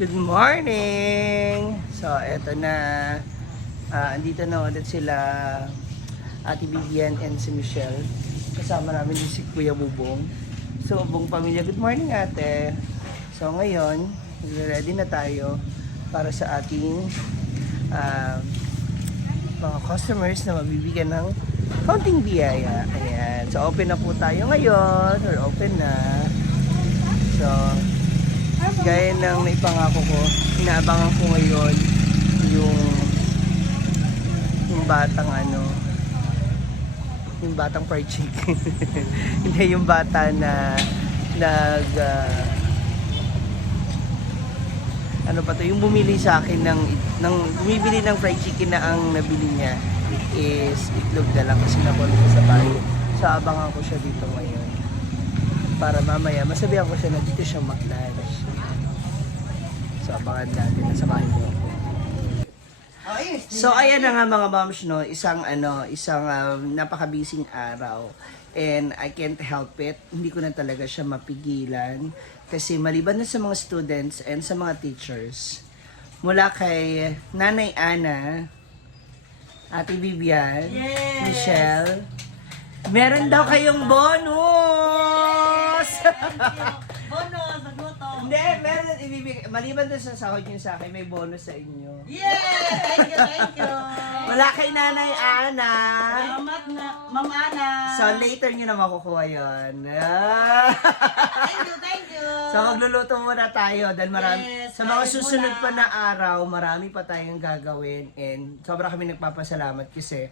Good morning! So, eto na. Andito na ulit sila Ate Vivian and si Michelle. Kasama namin din si Kuya Bubong. So, buong pamilya, good morning ate. So, ngayon, ready na tayo para sa ating mga customers na mabibigyan ng kaunting biyaya. Ayan. So, open na po tayo ngayon. We're open na. So, gaya ng naipangako ko, inaabangan ko ngayon yung batang fried chicken. Hindi yung bata na yung bumili sa akin bumibili ng fried chicken na ang nabili niya is itlog na lang kasi nakuha ko sa bayo. So abangan ko siya dito ngayon para mamaya masabihan ko siya na dito siya mag-lunch. So abangan natin, nasamahan niyo ako. So ayan na nga mga moms, no, isang napaka-busy araw and I can't help it. Hindi ko na talaga siya mapigilan kasi maliban na sa mga students and sa mga teachers, mula kay Nanay Ana, Ate Vivian, yes, Michelle, meron daw kayong bonus! Bonus, magluto. Hindi, meron ibibigay. Maliban doon sa sahod niyo sa akin, may bonus sa inyo. Yes! Thank you. Wala kay Nanay Ana. Salamat na, Ma'am Ana. So later niyo na makukuha yun. Thank you. So magluluto muna tayo dahil marami, Yes, sa mga kain susunod muna. pa na araw, marami pa tayong gagawin and sobra kami nagpapasalamat kasi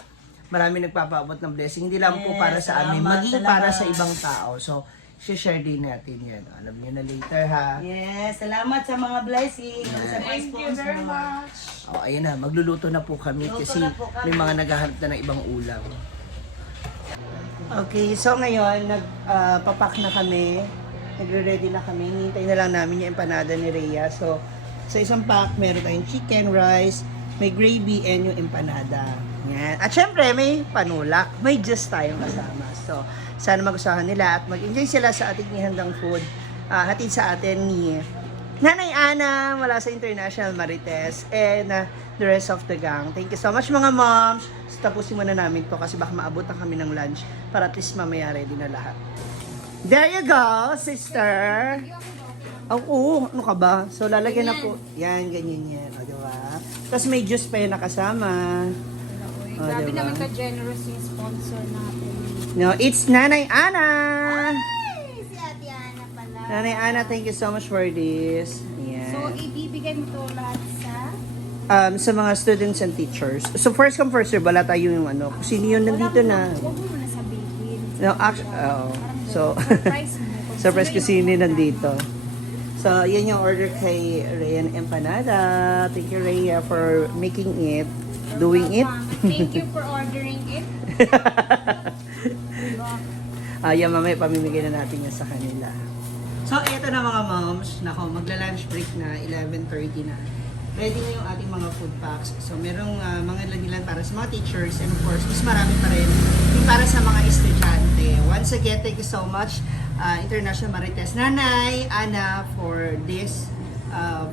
marami nagpapaabot ng blessing. Hindi lang po Yes, para sa amin, salamat, maging para salamat. sa ibang tao. So share din natin yan. Alam niyo na later ha. Yes, salamat sa mga blessing. Sa Thank you very much. Oh, ayun na, magluluto na po kami Luto kasi na po kami. may mga naghahanap na ng ibang ulam. Okay, so ngayon, nagpapak na kami. Nagre-ready na kami. Hintay na lang namin yung empanada ni Rhea. So, sa isang pack, meron tayong chicken, rice, may gravy, and yung empanada. Yan. At syempre, may panulak. May juice tayong kasama. So, sana magustuhan nila at mag-enjoy sila sa ating ihandang food. Hatid sa atin ni Nanay Ana mula sa International Marites and the rest of the gang. Thank you so much mga moms. So, tapusin muna namin to kasi baka maabot na kami ng lunch para at least mamaya ready na lahat. There you go, sister. Oo, ano ka ba? So lalagyan na po. Yan, ganyan yan. O, diba? Tapos may juice pa yun nakasama. O, Grabe diba? naman ka-generous yung sponsor natin. No, it's Nanay Ana. Ay, si Ate Ana pala. Nanay Ana, thank you so much for this. Yan. So, ibibigay mo to lahat sa... Sa mga students and teachers. So first come first serve, wala tayo yung kung sino yun nandito na. Huwag mo muna sabihin. No, actually, so, Surprise mo. surprise kasi yun nandito. So, yan yung order kay Rhea and Empanada. Thank you, Rhea, for making it, doing it. Thank you for ordering it. Yan, mamaya pamimigay na natin yan sa kanila. So, eto na mga moms. Nako, magla-lunch break na, 11:30 na. Ready na yung ating mga food packs. So, merong mga lanilan para sa mga teachers and of course, mas marami pa rin yung para sa mga estudyante. Once again, thank you so much, International Marites Nanay Ana, for this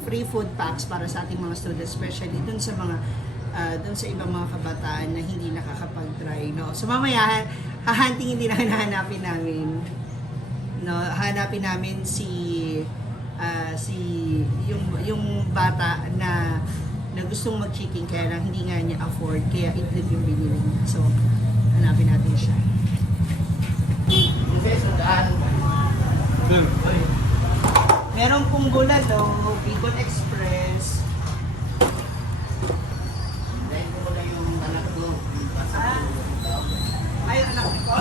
free food packs para sa ating mga students, especially dun sa mga dun sa ibang mga kabataan na hindi nakakapag-try, no? So mamaya hahantingin din hanapin namin, no? Hanapin namin si yung bata na gustong mag-chicken kaya lang hindi nga niya afford kaya itlog yung binili niya. So hanapin natin siya. Meron pong bulalo, Bicol Express. Ay, anak ko.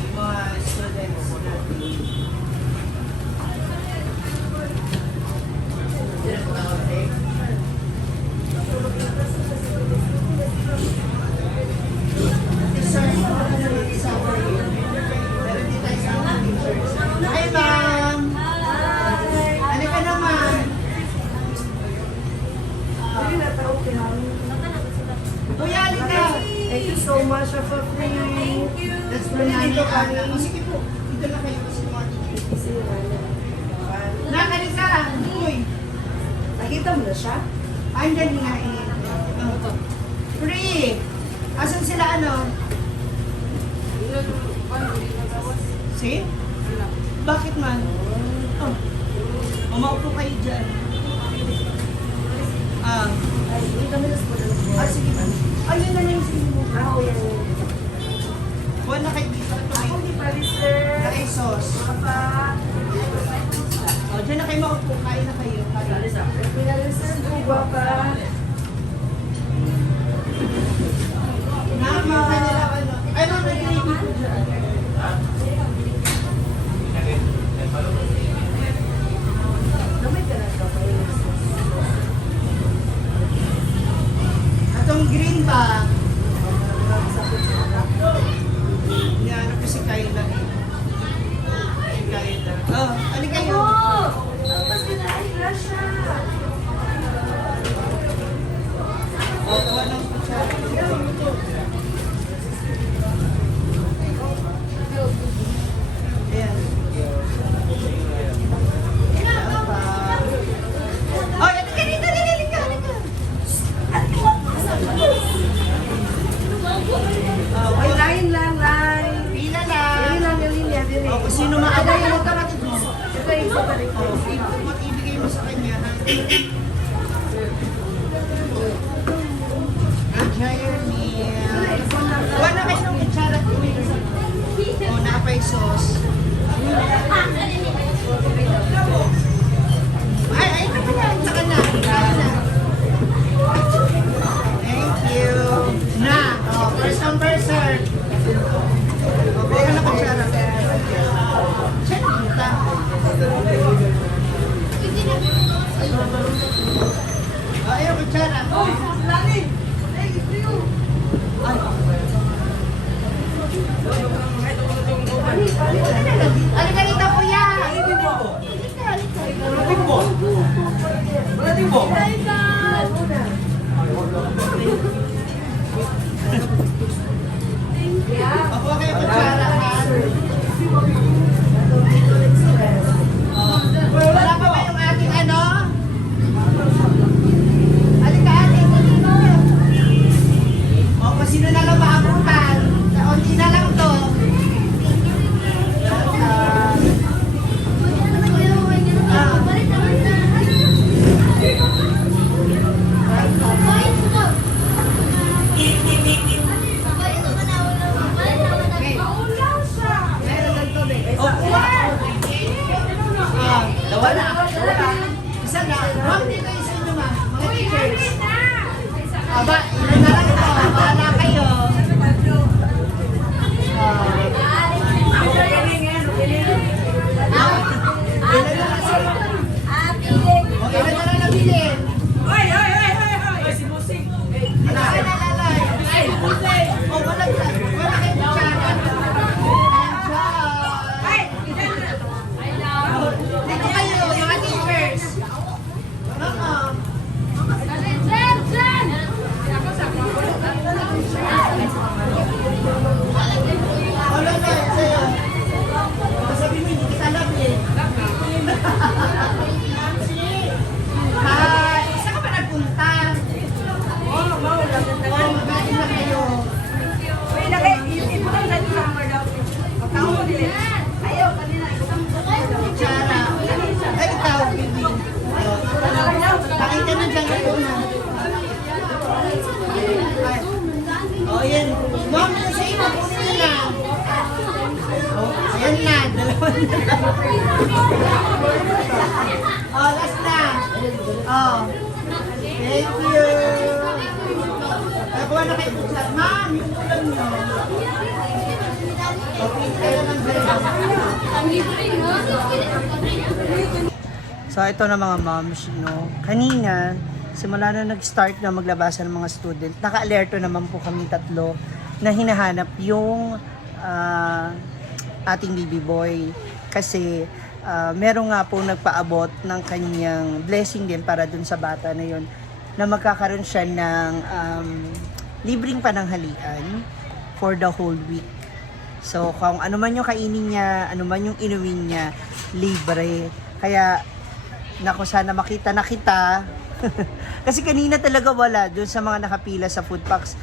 yung mga students natin. Hi, ma'am! Ano ka naman? Kuya, halika! Thank you so much for free. Thank you. That's for nandito kami. Sige po, dito na kayo kasi mga teachers. Nakalika! Uy! Nakita mo na siya? Andyan nga eh. Free! Asan sila ano? See? Bakit man? Oh. Umaupo kayo dyan. Sige man. Ayun na yung sige mo. Ako yan. Buwan na kayo dito. Ako di pa rin, sir. Nakay sauce. Papa. Diyan na kayo maupo. Kain na kayo. Pinalin, sir. Buwa pa. Nama! Ay, ma'am, may gravy po dyan. Namay ka na ito. Atong green ba? Yan, ako si Kayla eh. Si Kayla. Oh, ano kayo? Tapos kinain na siya. Oh, kuha ng kutsara. Ayan. Ayan pa. Oh, halika dito, halika. Oh, Ay, lain lang, lain. pila lang. Dili lang yung linya, dili. Oh, kung sino maaga yung kapatid mo. Ito yung isa pa rin. Ibigay mo sa kanya, ha? Enjoy your meal. Wala kayo ng kutsara. O, nakapay sauce. Ay, ito pa yan. Saka na. Thank you. Na. Oh, first come first serve. O, kuha ka na kutsara. Check kita. Oh, ayaw kutsara. Ay. Halika dito, kuya! Ako kayo kutsara, ha? Wala pa ba yung ating ano? Halika, ate. O, kung sino na lang maabutan. Kaunti na lang to. Wala. Isa na. Ma'am, dito yung sa inyo, ma'am. Mga teachers. Aba, ilan na lang ito. Bahala kayo. Ilan na lang sila. O, ilan na lang nabilin. O, wala kayong kutsara. Dito kayo, mga teachers. Mama. Wala na, sa'yo. Sabi mo, hindi kita alam eh. Hi! Saan ka ba nagpunta? Magaling na kayo. Kutsara. Ay, ikaw, baby. Pakita na dyan kayo na. Oh, yan. Mom, sa iyo, kunin nyo na. Oh, ayan na. Dalawa na. Oh, last na. Oh. Thank you. Nakuha na kayo buklat. Ma'am, yung ulam nyo. Okay, kayo ng So ito na mga moms, no. Kanina, simula na nag-start na maglabasan ng mga student, naka-alerto naman po kami tatlo na hinahanap yung ating baby boy. Kasi meron nga po nagpaabot ng kanyang blessing din para dun sa bata na yun, na magkakaroon siya ng libreng pananghalian for the whole week. So kung ano man yung kainin niya, ano man yung inumin niya, libre. Kaya naku, sana makita na kita. Kasi kanina talaga wala doon sa mga nakapila sa food packs.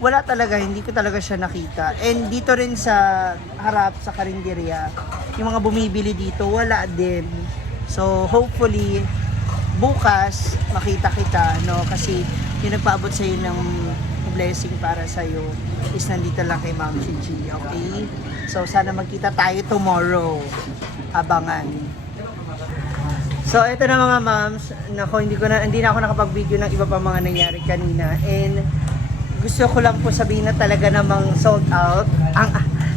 Wala talaga, hindi ko talaga siya nakita. And dito rin sa harap sa karinderya, yung mga bumibili dito, wala din. So hopefully bukas makita kita, no? Kasi yung nagpaabot sa iyo ng blessing para sa iyo is nandito lang kay Ma'am Gigi, okay? So sana magkita tayo tomorrow. Abangan. So, ito na mga moms. Nako, hindi na ako nakapag-video ng iba pa mga nangyari kanina. And gusto ko lang po sabihin na talaga namang sold out.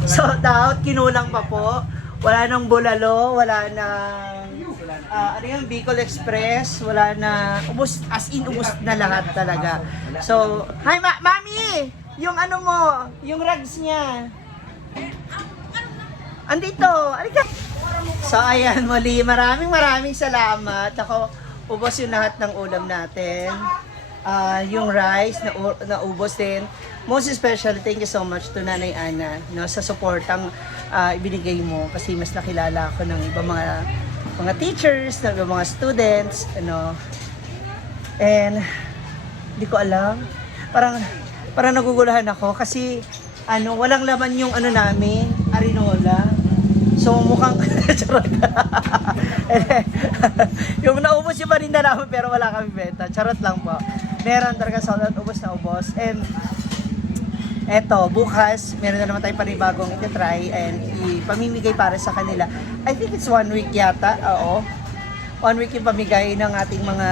Sold out, kinulang pa po. Wala nang bulalo, wala nang ano yung Bicol Express, wala na, ubos, as in ubos na lahat talaga. So, hi Mami! Yung ano mo, yung rugs niya. Andito, alika. So ayan, muli, maraming salamat. Ako, ubos yung lahat ng ulam natin. Yung rice, naubos din. Most especially, thank you so much to Nanay Ana, no, sa supportang ibinigay mo. Kasi mas nakilala ako ng ibang mga teachers, ng ibang mga students, ano. And, di ko alam. Parang nagugulahan ako kasi walang laman yung namin, arinola. So mukhang charot. Yung naubos yung paninda namin pero wala kami benta. Charot lang po. Meron talaga sold out, ubos na ubos. And eto, bukas meron na naman tayong panibagong iti-try and ipamimigay para sa kanila. I think it's 1 week yata. Oo. 1 week yung pamigay ng ating mga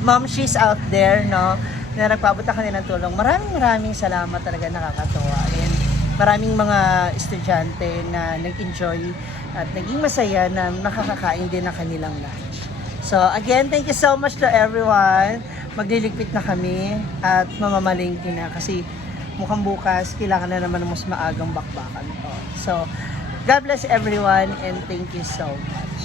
momshies out there, no, na nagpaabot na kanilang tulong. Maraming salamat, talaga nakakatuwa. And maraming mga estudyante na nag-enjoy at naging masaya na nakakakain din ng kanilang lunch. So again, thank you so much to everyone. Magliligpit na kami at mamamalingki na kasi mukhang bukas kailangan na naman ng mas maagang bakbakan. So God bless everyone and thank you so much.